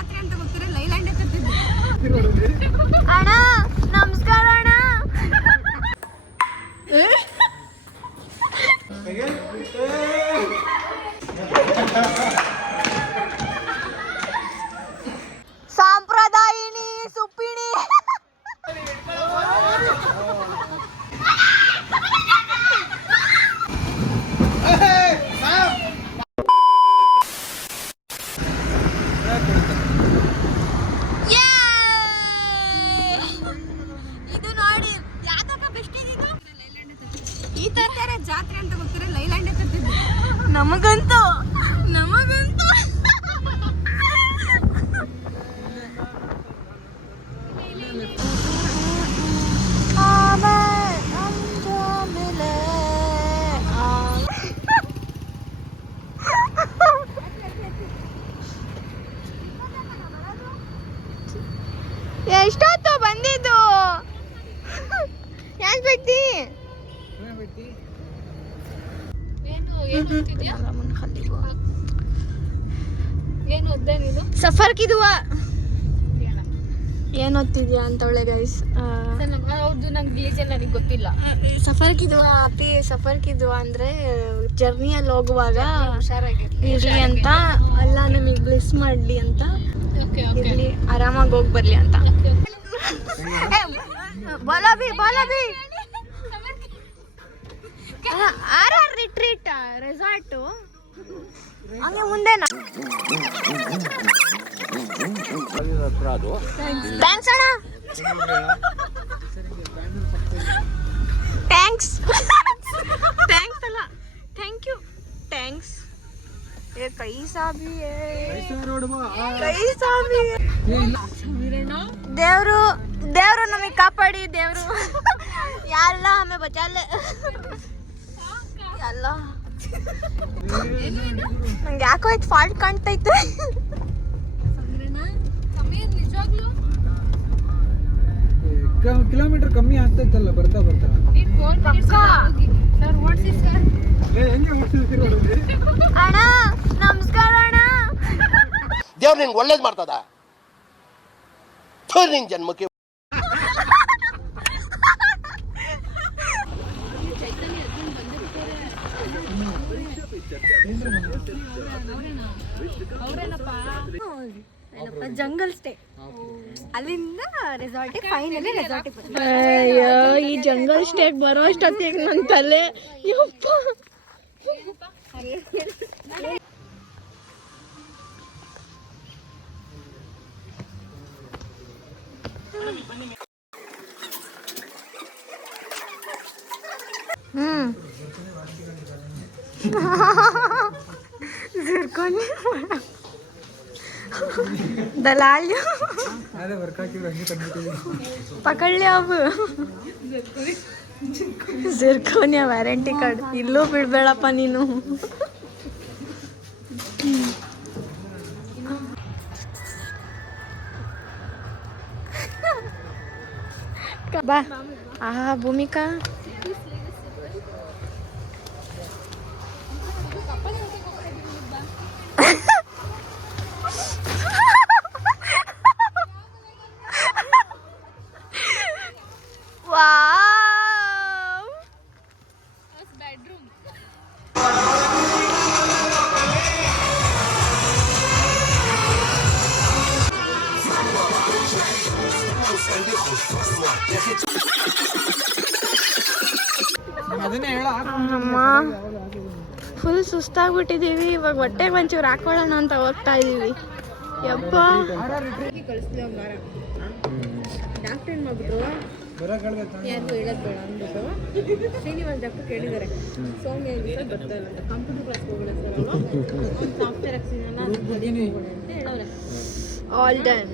ಜಾತ್ರೆ ಅಂತ ಗೊತ್ತಿರ ಲೈಲ್ಯಾಂಡ್ ಕತ್ತಿದ್ದು ಅಣ್ಣ ನಮಸ್ಕಾರ ಅಣ್ಣ. ಸಾಂಪ್ರದಾಯಿನಿ ಸುಪ್ಪಿಣಿ ಇದು ನೋಡಿ ಯಾತಕ ಬೆಸ್ಟ್ ಇದು ಈ ತರ ಜಾತ್ರೆ ಅಂತ ಗೊತ್ತಿರ ಲೈಲ್ಯಾಂಡ್ ಕತ್ತಿದ್ದು ನಮಗಂತೂ ಎಷ್ಟೊತ್ತು ಬಂದಿದ್ದು ಯಾಕೆ ಬಿಡ್ತಿ ಸಫರ್ ಕಿದುವ ಏನ್ ಓದ್ತಿದ್ಯಾ ಅಂತವಳೆ ಗೈಸ್. ಹೌದು ನಂಗೆ ನನಗೆ ಗೊತ್ತಿಲ್ಲ. ಸಫರ್ ಕಿದುವ ಅಪ್ಪಿ ಸಫರ್ ಕಿದುವ ಅಂದ್ರೆ ಜರ್ನಿಯಲ್ಲಿ ಹೋಗುವಾಗ ಇರ್ಲಿ ಅಂತ ಅಲ್ಲ ನಮಗೆ ಬ್ಲೆಸ್ ಮಾಡ್ಲಿ ಅಂತ ಇರ್ಲಿ ಆರಾಮಾಗಿ ಹೋಗಿ ಬರ್ಲಿ ಅಂತ. ಬಾಲಬಿ ಆರ್ ರಿಟ್ರೀಟ್ ರೆಸಾರ್ಟು ಹಂಗೆ ಮುಂದೆನಾ. ಥ್ಯಾಂಕ್ಸ್ ಅಣ್ಣ. ಥ್ಯಾಂಕ್ಸ್ ಅಲ್ಲ ಥ್ಯಾಂಕ್ ಯು ಥ್ಯಾಂಕ್ಸ್. ಕೈ ಸಾಬಿ ದೇವ್ರು ನಮಗೆ ಕಾಪಾಡಿ ದೇವ್ರು ಯಾರಲ್ಲ ಹಮೆ ಬಚಾಲೆ ಎಲ್ಲ. ನಂಗೆ ಯಾಕೋ ಇದು ಫಾಲ್ಟ್ ಕಾಣ್ತೈತೆ. ಕಿಲೋಮೀಟರ್ ಕಮ್ಮಿ ಆಗ್ತೈತಲ್ಲ ಬರ್ತಾ ಅಣ್ಣ ನಮಸ್ಕಾರ ಅಣ್ಣ. ದೇವ್ರು ನಿನ್ಗೆ ಒಳ್ಳೇದು ಮಾಡ್ತದ ನಿನ್ ಜನ್ಮಕ್ಕೆ. ಜಂಗಲ್ ಸ್ಟೇ ಅಲ್ಲಿಂದ ರೆಸಾರ್ಟ್ ಫೈನಲಿ ರೆಸಾರ್ಟ್. ಅಯ್ಯೋ ಈ ಜಂಗಲ್ ಸ್ಟೇಗ್ ಬರೋ ಅಷ್ಟೊತ್ತಿಗೆ ನನ್ನ ತಲೆ ಯಪ್ಪ. दलाल पकड़ लिया अब ಜಿರ್ಕೋನಿಯಾ ವ್ಯಾರಂಟಿ ಕಾರ್ಡ್ ಇಲ್ಲೂ ಬಿಡ್ಬೇಡಪ್ಪ ನೀನು. ಬಾ ಭೂಮಿಕಾ ಫುಲ್ ಸುಸ್ತಾಗ್ಬಿಟ್ಟಿದೀವಿ. ಇವಾಗ ಹೊಟ್ಟೆಗೆ ಒಂಚೂರು ಹಾಕೊಳ್ಳೋಣ ಅಂತ ಹೋಗ್ತಾ ಇದೀವಿ. ಯಪ್ಪ ಡಾಕ್ಟರ್ ಏನ್ ಮಾಡ್ಬಿಟ್ರು ಯಾರಿಗೂ ಹೇಳೋದು ಬೇಡ ಅಂದ್ಬಿಟ್ಟು ಶ್ರೀನಿವಾಸ್ ಡಾಕ್ಟರ್ ಕೇಳಿದ್ದಾರೆ ಸೌಮ್ಯ ಬರ್ತಾ ಇಲ್ಲ ಅಂತ ಕಂಪ್ಯೂಟರ್ ಕ್ಲಾಸ್ ಹೋಗೋಣ ಸಾಫ್ಟ್ವೇರ್ ಹಾಕ್ಸಿನಲ್ಲ ಅಂತ ಹೇಳೋರೆ. All done.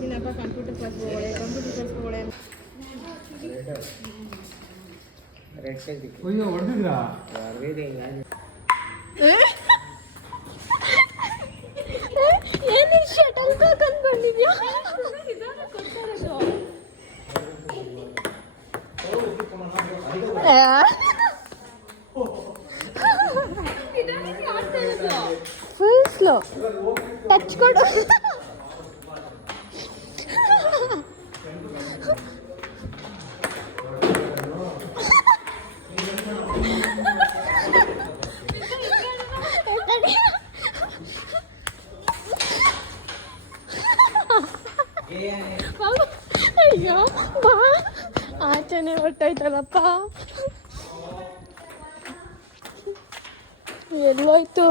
ನೀನಪ್ಪ ಕಂಪ್ಯೂಟರ್ ಕ್ಲಾಸ್ ಹೋಗೋಳೆ ಏನು ಶಟಲ್ ಕಾಕ್ ಅನ್ಕೊಂಡಿದ್ಯಾ? ಫುಲ್ ಸ್ಲೋ ಟಚ್ ಕೊಡು. ಮುಂಚೆನೆ ಹೊಟ್ಟೋಯ್ತಲ್ಲಪ್ಪ. ಎಲ್ಲೋಯ್ತು?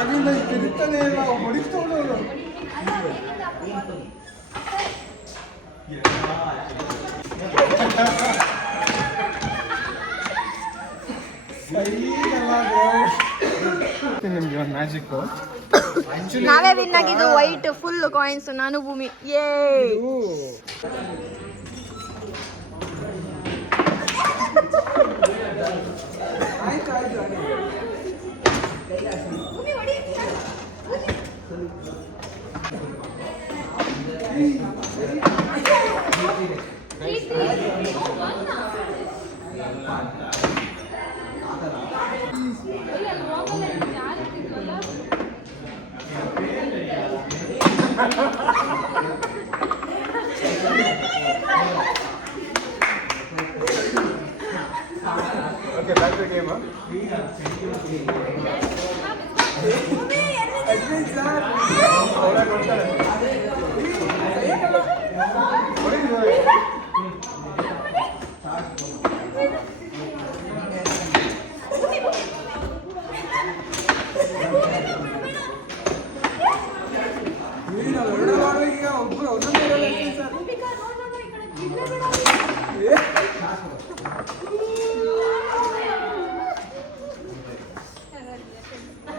ಆಗಿಂದ ತಿರುತ್ತಾನೆ ಇಲ್ಲ ಹೊಡಿತೋಳು. ನಿಮ್ಗೆ ಒಂದು ಮ್ಯಾಜಿಕ್ ನಾವೇ ವಿನ್ ಆಗಿದ್ದು. White full coins. ನಾನು ಭೂಮಿ. ಏ Okay, back to the game, huh?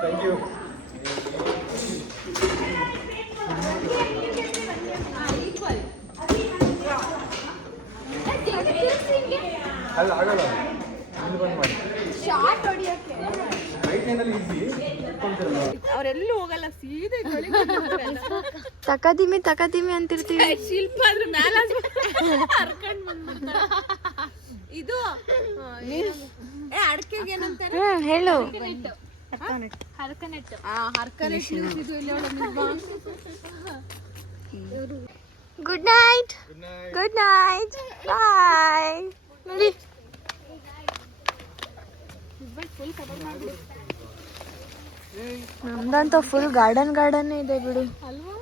Thank you. ಅಲ್ಲ ಆಗಲ್ಲ ಇಲ್ಲಿ ಬಂದ್ ಮಾಡಿ ಶಾರ್ಟ್ ಹೊಡಿಯೋಕೆ ರೈಟ್ ಹ್ಯಾಂಡಲ್ಲಿ ಈಸಿ ಅವರೆಲ್ಲೂ ಹೋಗಲ್ಲ, ಸೀದಾ ತಕದಿಮಿ ಅಂತಿರ್ತೀವಿ. ಶಿಲ್ಪ ಅದ್ರ ಮೇಲೆ ಹರ್ಕೊಂಡ್ ಬಂದ್ಬಿಡ್ತಾರೆ. ಇದು ಅಡಕೆಗೆ ಏನಂತಾರೆ ಹೇಳು. ಹರ್ಕನೆಟ್. ಇದು ಇಲ್ಲಿ good night. Good night. Bye. ನೋಡಿ ನಮ್ದಂತೂ ಫುಲ್ ಗಾರ್ಡನ್ ಇದೆ ಬಿಡು. ಅಲ್ವಾ?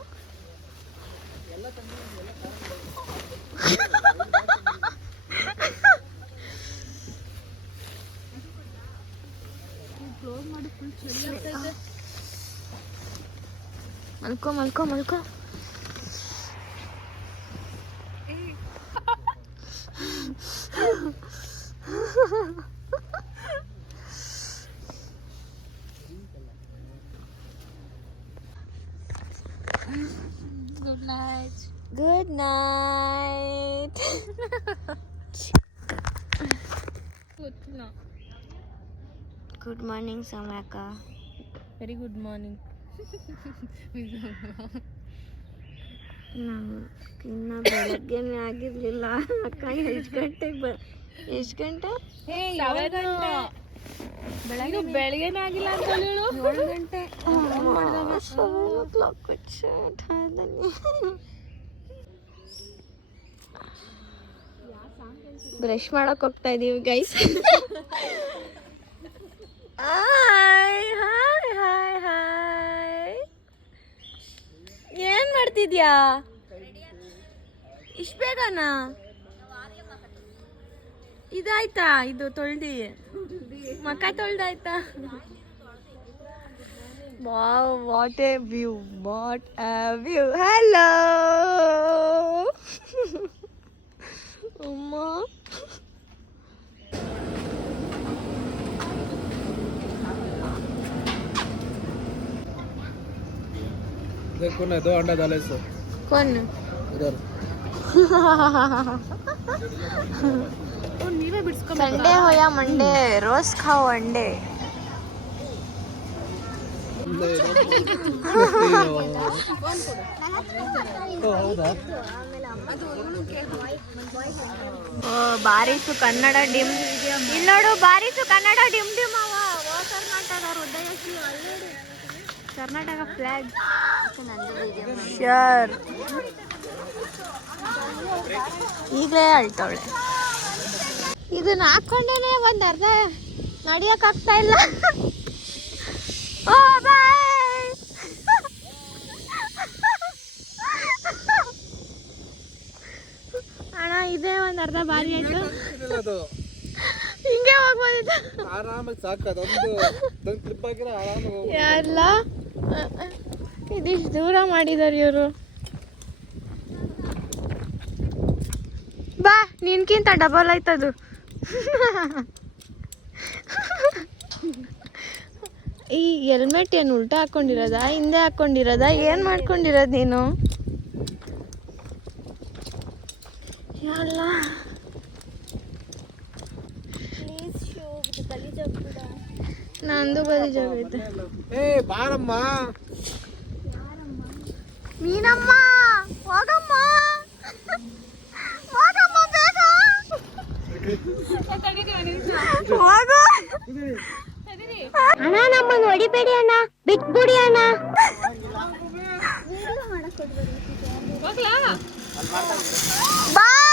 ಮಲ್ಕೋ. Good night. Good morning, Samaka. Very good morning. ಇನ್ನು ಬೆಳಗ್ಗೆನೇ ಆಗಿರ್ಲಿಲ್ಲ ಅಕ್ಕ. ಎಷ್ಟು ಗಂಟೆ? 7 ಗಂಟೆ. ಬೆಳಗ್ಗೆನೇ ಆಗಿಲ್ಲ ಅಂತ ಹೇಳು. 7 ಗಂಟೆ. 7 o'clock. ಬ್ರಷ್ ಮಾಡಕ್ ಹೋಗ್ತಾ ಇದೀವಿ guys. Hi hi hi hi. ಏನ್ ಮಾಡ್ತಿದ್ಯಾ ಇಷ್ಟ ಬೇಗನಾ? ಇದಾಯ್ತಾ? ಇದು ತೊಳ್ದಿ ಮಕ್ಕ ತೊಳ್ದಾಯ್ತಾ? Wow, what a view, what a view. Hello ಅಮ್ಮ. देखो ना 2 अंडा डाले सो कौन? इधर ನೀವೇ ಬಿಡ್ಸ್ಕೊ. संडे हो या मंडे, रोज खाओ अंडे. ಬಾರಿಸು ಕನ್ನಡ ಡಿಮ್. ಇಲ್ಲಿ ನೋಡು, ಬಾರಿಸು ಕನ್ನಡ ಡಿಮ್ ಡಿಮ್ ಅವ. ಓ ಕರ್ನಾಟಕ ಹೃದಯಶ್ರೀ ಅಲ್ಲೋಡು, ಕರ್ನಾಟಕ ಫ್ಲಾಗ್. ಶರ್ ಈಗಲೇ ಅಳ್ತಾವಳೆ. ಇದನ್ನ ಹಾಕೊಂಡೇನೆ ಒಂದ್ ಅರ್ಧ ನಡಿಯಕ್ ಆಗ್ತಾ ಇಲ್ಲ. ಓ ಬಾಯ್. ಅಣ್ಣ ಇದೇ ಒಂದ್ ಅರ್ಧ ಬಾರಿ ಆಯ್ತು. ಹಿಂಗೆ ಹೋಗ್ಬೋದಿತ್ತು. ಆರಾಮಾಗಿ ಸಾಕದು ಒಂದು ಕ್ಲಿಪ್ ಹಾಕಿದ್ರೆ ಆರಾಮಾಗಿ ಹೋಗ್ಬೋದು. ಎಲ್ಲ ಇದಿಷ್ಟು ದೂರ ಮಾಡಿದಾರೆ ಇವರು. ಬಾ, ನಿನ್ಕಿಂತ ಡಬಲ್ ಆಯ್ತದು. ಈ ಹೆಲ್ಮೆಟ್ ಏನು ಉಲ್ಟಾ ಹಾಕೊಂಡಿರೋದ, ಹಿಂದೆ ಹಾಕೊಂಡಿರೋದ, ಏನ್ ಮಾಡ್ಕೊಂಡಿರೋದು ನೀನು? ಎಲ್ಲ ನಂದು ಗಲೀಜಾಗೈತೆ. ಏ ಬಾರಮ್ಮ ಮೀನಮ್ಮ, ಹೋಗಮ್ಮ ಹೋಗಮ್ಮ ಬೇಗ ಹೋಗು. ಅಣ್ಣ ನಮ್ಮನ್ನು ಹೊಡಿಬೇಡಿ ಅಣ್ಣ, ಬಿಟ್ಬಿಡಿ ಅಣ್ಣ. ಬಾಯ್.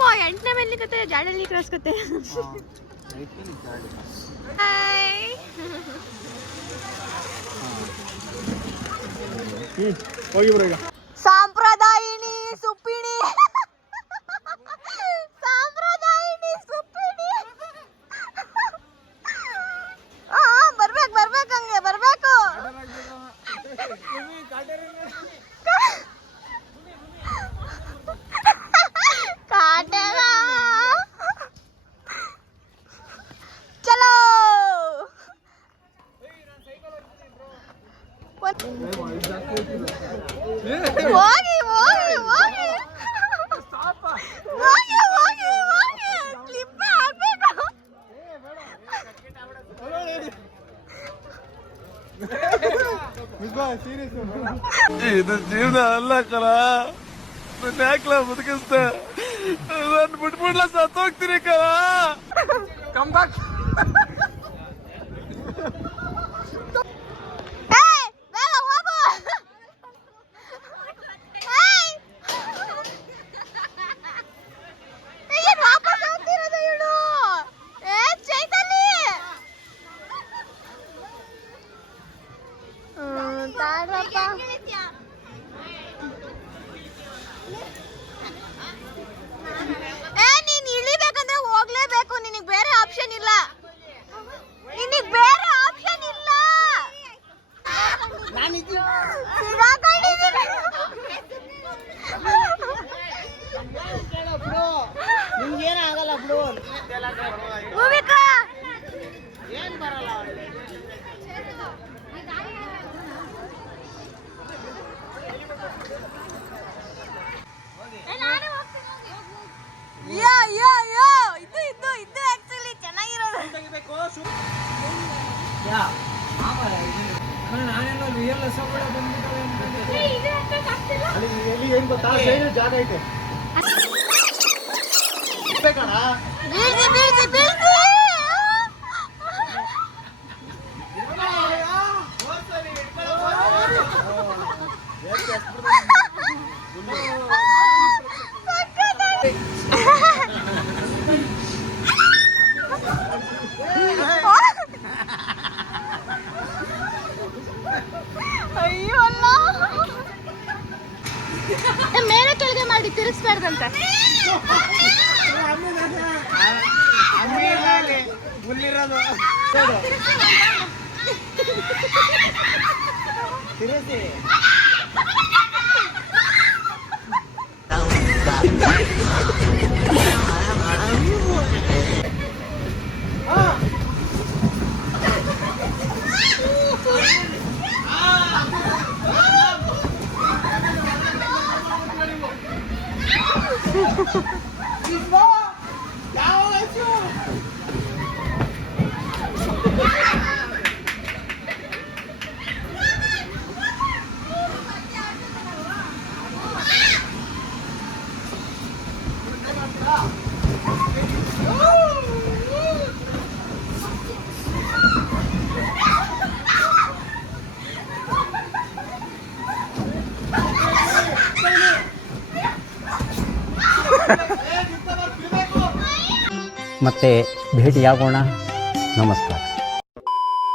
वो 8ನೇ ಮೇಲೆ ಕತೆ ಜಾಡಲ್ಲಿ ಕ್ರಾಸ್ ಕತೆ. ಹೋಗಿ ಬರೋ ಈಗ. ಸಾಂಪ್ರದಾಯಿನಿ ಸುಪ್ಪಿಣಿ, ಸಾಂಪ್ರದಾಯಿನಿ ಸುಪ್ಪಿಣಿ. ಬರ್ಬೇಕು ಬರ್ಬೇಕು, ಹಂಗೆ ಬರ್ಬೇಕು. ಕಾಟೇರ ಚಲೋ. ಹೋಗಿ ಹೋಗಿ ಹೋಗಿ ಹೋಗಿ ಹೋಗಿ ಹೋಗಿ, ಸ್ಲಿಪ್ ಆಗ್ಬೇಕು. ಇದು ಜೀವನ ಅಲ್ಲ ಕಲ, ನನ್ನ ಯಾಕಲ ಬದುಕಿಸ್ತೆ, ನಾನು ಬಿಟ್ಬಿಡ್ಲ ಸತ್ತೋಗ್ತೀನಿ ಕಲ. Come back. ನೀನ್ ಇಳಿಬೇಕಂದ್ರೆ ಹೋಗ್ಲೇಬೇಕು, ನಿನಗ್ ಬೇರೆ ಆಪ್ಷನ್ ಇಲ್ಲ, ನಿನಗ್ ಬೇರೆ ಆಪ್ಷನ್ ಇಲ್ಲ. ನಿಮ್ಗೇನಾಗಲ್ಲ ಬಿಡು. ಏನ್ ಬರಲ್ಲ. ನಾನೇನೋ ರಿಯಲ್ ರಸಗುಳ ಬಂದ್ಬಿಟ್ಟವೆ ಎಲ್ಲಿ ಏನ್ ಗೊತ್ತಾ ಸೈಡ್ ಜಾಗ ಐತೆ ಬೇಕಣ್ಣ ಅಯ್ಯೋ ಅಲ್ಲ ಮೇಲೆ ಕೆಳಗೆ ಮಾಡಿ ತಿರುಗಿಸ್ಬಾರ್ದಂತ ಹುಲ್ಲಿರೋದು ತಿರುಸಿ ಮತ್ತೆ ಭೇಟಿಯಾಗೋಣ. ನಮಸ್ಕಾರ.